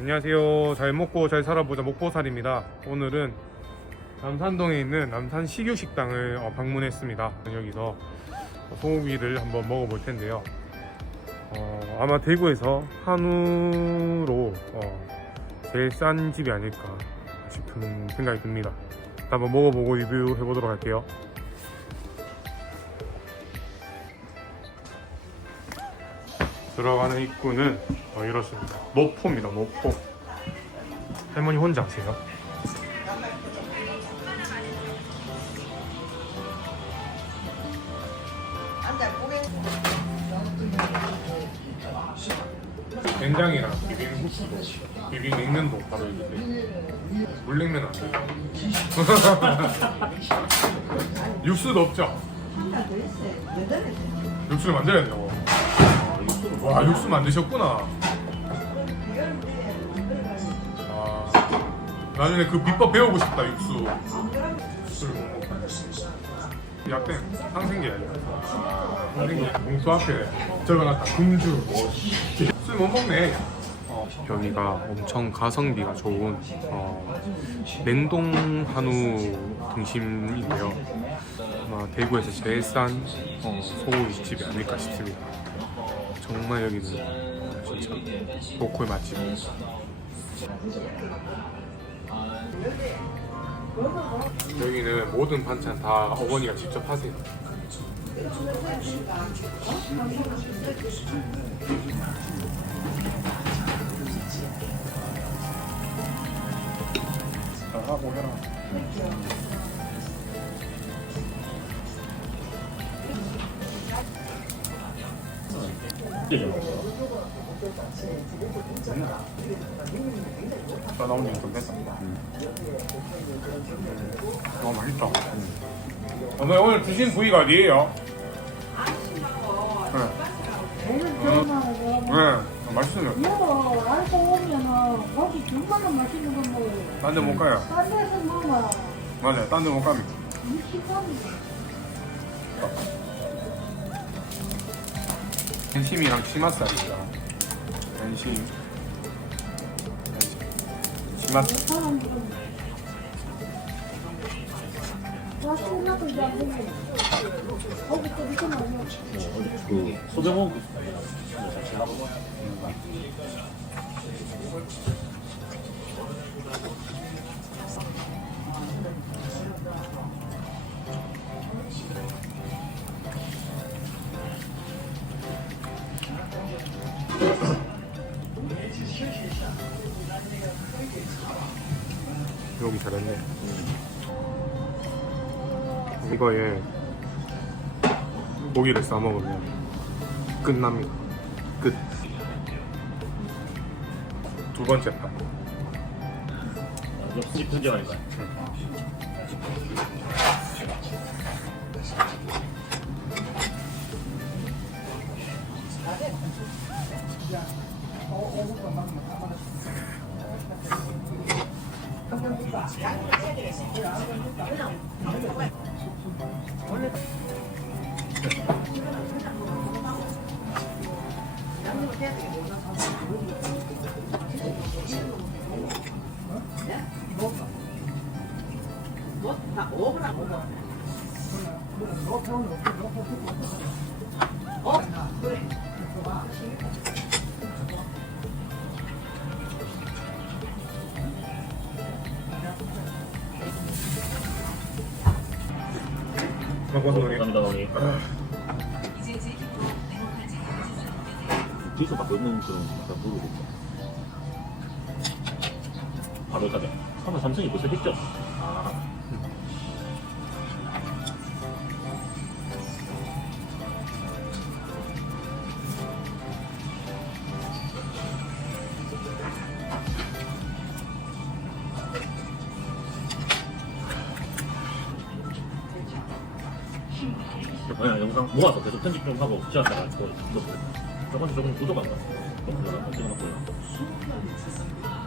안녕하세요. 잘 먹고 잘 살아보자 목보살입니다. 오늘은 남산동에 있는 남산 식유식당을 어, 방문했습니다. 여기서 소고기를 한번 먹어볼 텐데요. 어, 아마 대구에서 한우로 어, 제일 싼 집이 아닐까 싶은 생각이 듭니다. 한번 먹어보고 리뷰해 보도록 할게요. 들어가는 입구는 어, 이렇습니다. 모포입니다. 모포. 할머니 혼자 하세요? 된장이랑 비빔 국수도 비빔 냉면도 바로 있는데 물냉면 안 돼요. 육수도 없죠? 육수를 만들어야 된 다고. 와 육수 만드셨구나. 아 나중에 그 비법 배우고 싶다 육수. 약간 항생제? 항생제. 봉수 앞에 적어놨다 금주. 술 못 먹네. 어, 여기가 엄청 가성비가 좋은 어, 냉동 한우 등심인데요. 아마 대구에서 제일 싼 어, 소고기 집이 아닐까 싶습니다. 정말 여기는 진짜 로컬 맛집. 여기는 모든 반찬 다 어머니가 직접 하세요. 하고 해라. 나 나오는 좀 뺐다. 어 맛있다. 오늘 오늘 주신 부위가 어디예요? 네. 네. 어, 맛있어요. 이거 알고 오면은 거기 정말로 맛있는 거 먹어요. 딴데 못 가요. 딴 데서 먹으면 맞아요. 딴 데 못 가면. 무식하니. 팬심이랑 치맛살이죠. 팬심. 팬심. 치맛살. 먹고 거기 여기 잘했네. 이거에 고기를 싸 먹으면 끝납니다. 끝. 두 번째 판. 이거 수직 편집하 니까 먹어서 감사합니다 어머니. 뒤에서 받고 있는 그런 약간 부르고 바로 가자 한번 삼성이 벌써 했죠? 아 그냥 영상 모아서 계속 편집 좀 하고 지었다가 또 넣고 저번에 저번에 구독 안 갔어. 너무 하나 찍어놨고요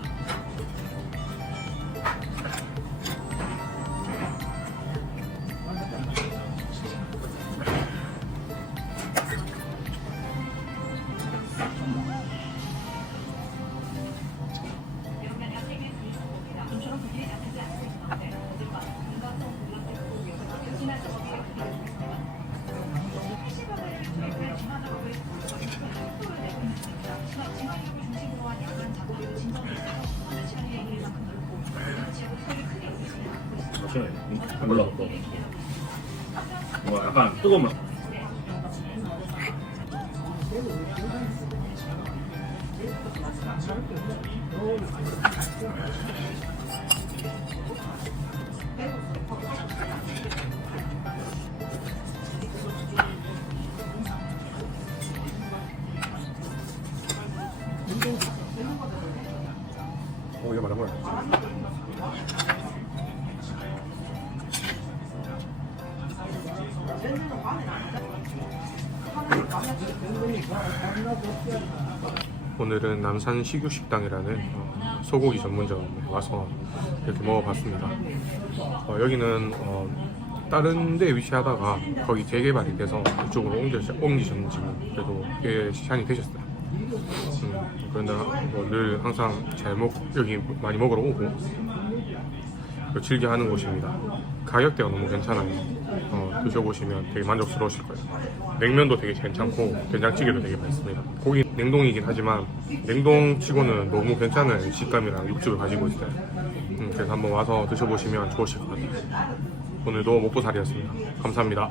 시원해. 안 올라갔고. 뭔가 약간 뜨거운 맛. 오늘은 남산 식유식당이라는 어, 소고기 전문점에 와서 이렇게 먹어봤습니다. 어, 여기는 어, 다른 데 위치하다가 거기 재개발이 돼서 이쪽으로 옮기셨는지 그래도 꽤 시간이 되셨어요. 음, 그런데 뭐 늘 항상 잘 먹, 여기 많이 먹으러 오고 또 즐겨 하는 곳입니다. 가격대가 너무 괜찮아요. 어, 드셔보시면 되게 만족스러우실 거예요. 냉면도 되게 괜찮고 된장찌개도 되게 맛있습니다. 고기 냉동이긴 하지만 냉동치고는 너무 괜찮은 식감이랑 육즙을 가지고 있어요. 음, 그래서 한번 와서 드셔보시면 좋으실 것 같아요. 오늘도 먹고살이었습니다. 감사합니다.